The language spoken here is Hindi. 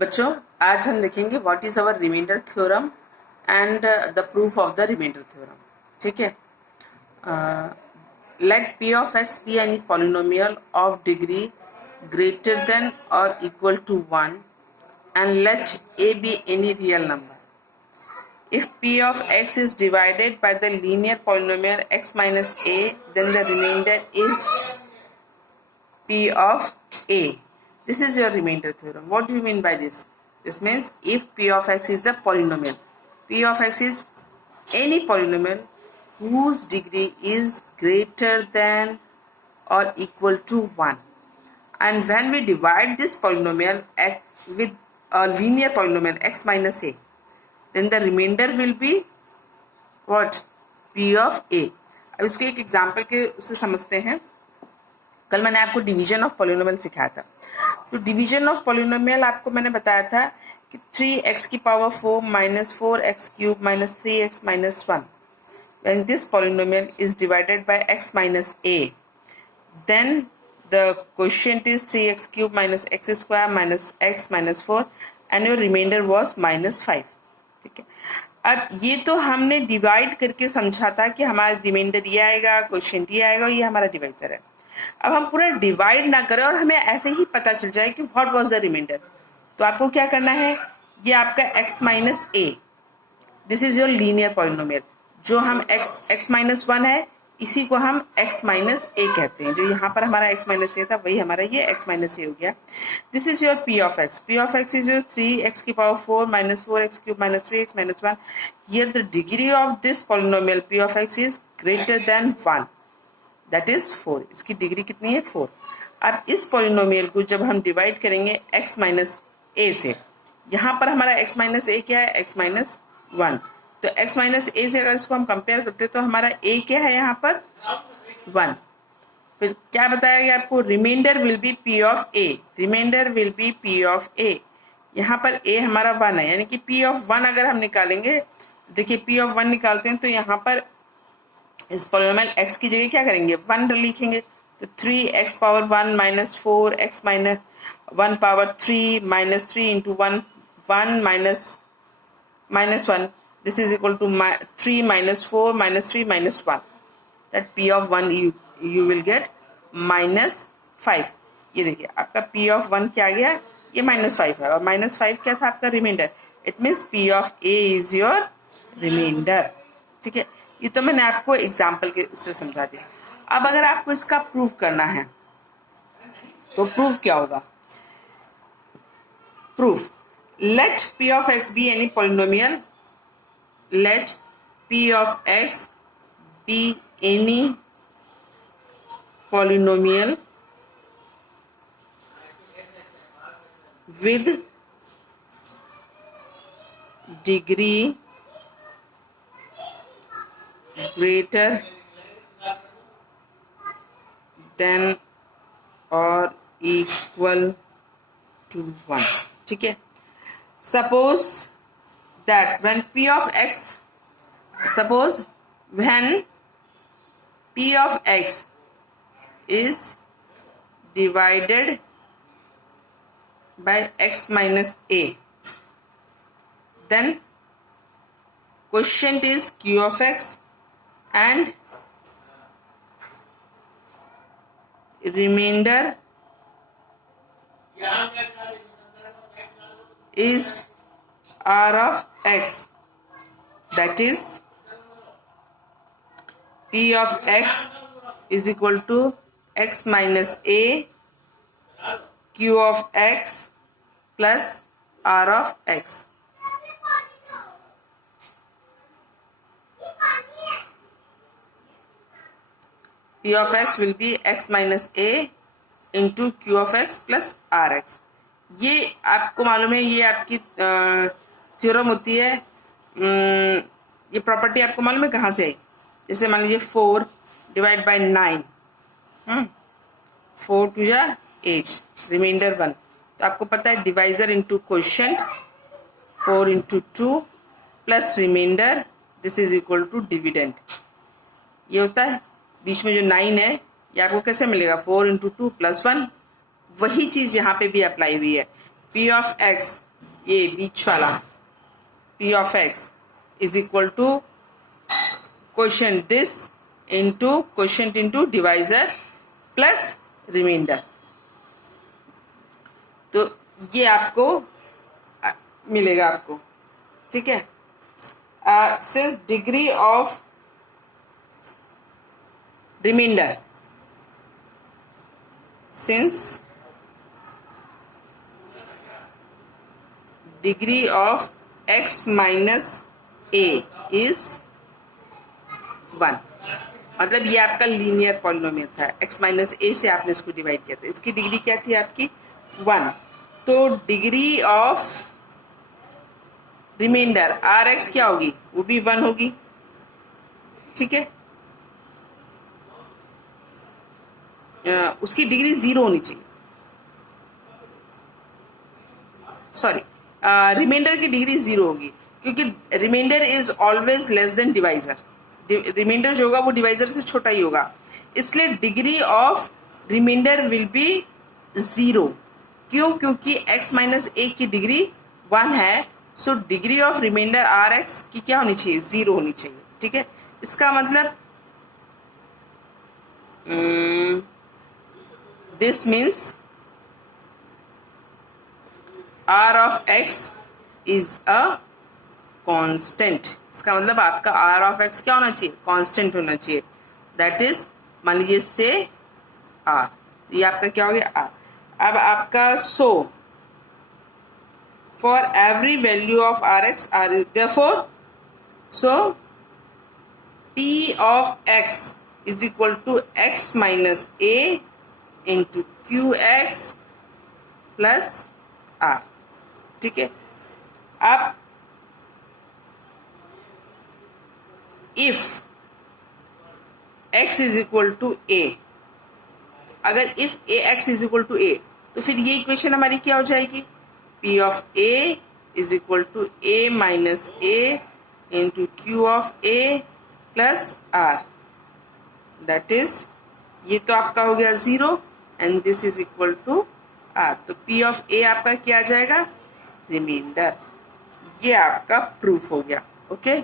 बच्चों आज हम देखेंगे what is our remainder theorem and the proof of the remainder theorem. ठीक है, let p of x be any polynomial of degree greater than or equal to 1 and let a be any real number. If p of x is divided by the linear polynomial x minus a, then the remainder is p of a. This is your remainder theorem. What do you mean by this? This means if p of x is a polynomial, p of x is any polynomial whose degree is greater than or equal to 1. And when we divide this polynomial x with a linear polynomial x minus a, then the remainder will be what? p of a. अब इसको एक एग्जाम्पल के उससे समझते हैं। कल मैंने आपको डिवीजन ऑफ पॉलिनोमियल सिखाया था। तो डिवीजन ऑफ पॉलिनोमियल आपको मैंने बताया था कि 3x की power 4 minus 4x cube minus 3x minus 1 when this polynomial is divided by x minus a, then the quotient is 3x cube minus x square minus x minus 4 and your remainder was minus 5. ठीक है, अब ये तो हमने डिवाइड करके समझा था कि हमारा रिमाइंडर ये आएगा, क्वोशिएंट ये आएगा, ये हमारा डिवाइजर है। अब हम पूरा डिवाइड ना करें और हमें ऐसे ही पता चल जाए कि व्हाट वाज द रिमाइंडर, तो आपको क्या करना है, ये आपका x minus A, this is your linear polynomial. जो हम x माइनस 1 है इसी को हम x माइनस ए कहते हैं। जो यहाँ पर हमारा x माइनस ए था वही हमारा ये x माइनस ए हो गया। This is your p of x। p of x is your 3x की power 4 minus 4x cube minus 3x minus 1। Here the degree of this polynomial p of x is greater than 1, that is 4। इसकी डिग्री कितनी है? 4। अब इस पॉलिनोमियल को जब हम डिवाइड करेंगे x माइनस ए से, यहाँ पर हमारा x माइनस ए क्या है? x minus 1। तो x माइनस ए से अगर इसको हम कंपेयर करते हैं तो हमारा a क्या है यहाँ पर? 1। फिर क्या बताया गया आपको? Remainder will be p of a। Remainder will be p of a। यहाँ पर a हमारा 1 है, यानी कि p ऑफ 1 अगर हम निकालेंगे, देखिए p ऑफ 1 निकालते हैं तो यहाँ पर इस पॉलिनोमियल x की जगह क्या करेंगे? 1 लिखेंगे। तो 3x power 1 minus 4x minus 1 power 3 minus 3 into 1 1 minus 1, this is equal to 3 minus 4 minus 3 minus 1, that p of 1 you will get minus 5। ये देखिए आपका p of 1 क्या आ गया? ये minus 5 है, और minus 5 क्या था आपका? Remainder. It means p of a is your remainder। ठीक है, ये तो मैंने आपको एग्जाम्पल के उससे समझा दिया। अब अगर आपको इसका प्रूफ करना है तो प्रूफ क्या होगा? Proof, let p of x be any polynomial, let p of x be any polynomial with degree greater than or equal to 1। ठीक है, suppose that when p of x, suppose when p of x is divided by x minus a, then quotient is q of x and remainder is r of x, that is p of x is equal to x minus a q of x plus r of x। p of x will be x minus a into q of x plus rx। ये आपको मालूम है, ये आपकी थ्योरम होती है। ये प्रॉपर्टी आपको मालूम है कहाँ से आई? जैसे मान लीजिए 4 डिवाइड बाई 9, 4 टू जा 8, रिमाइंडर 1। तो आपको पता है divisor into quotient 4 into 2 plus remainder, this is equal to dividend. ये होता है। बीच में जो 9 है ये आपको कैसे मिलेगा? 4 इंटू 2 प्लस 1। वही चीज यहाँ पे भी अप्लाई हुई है। p ऑफ x ये बीच वाला p of x is equal to quotient this into quotient into divisor plus remainder. तो ये आपको मिलेगा आपको, ठीक है. Since degree of remainder, since degree of x minus a is 1, मतलब ये आपका लीनियर पॉलिनोमियल था. x माइनस a से आपने इसको डिवाइड किया था. इसकी डिग्री क्या थी आपकी? 1. तो डिग्री ऑफ रिमाइंडर rx क्या होगी? वो भी 1 होगी, ठीक है. उसकी डिग्री 0 होनी चाहिए. सॉरी, रिमाइंडर की डिग्री 0 होगी, क्योंकि remainder is always less than divisor. Remainder जो होगा वो डिवाइजर से छोटा ही होगा, इसलिए degree of remainder will be 0. क्यों? क्योंकि x माइनस a की डिग्री 1 है. So degree of remainder rx की क्या होनी चाहिए? 0 होनी चाहिए, ठीक है. इसका मतलब this means r of x is a constant. इसका मतलब आपका r of x क्या होना चाहिए? कांस्टेंट होना चाहिए. दैट इज, मान लीजिए से r, ये आपका क्या हो गया? r. अब आपका so for every value of rx r is therefore so p of x is equal to x minus a into qx plus r, ठीक है. अब if x is equal to a, अगर if x is equal to a, तो फिर ये इक्वेशन हमारी क्या हो जाएगी? p of a is equal to a minus a into q of a plus r. That is, ये तो आपका हो गया 0 and this is equal to r. तो p of a आपका क्या आ जाएगा? रिमाइंडर. ये आपका प्रूफ हो गया. ओके.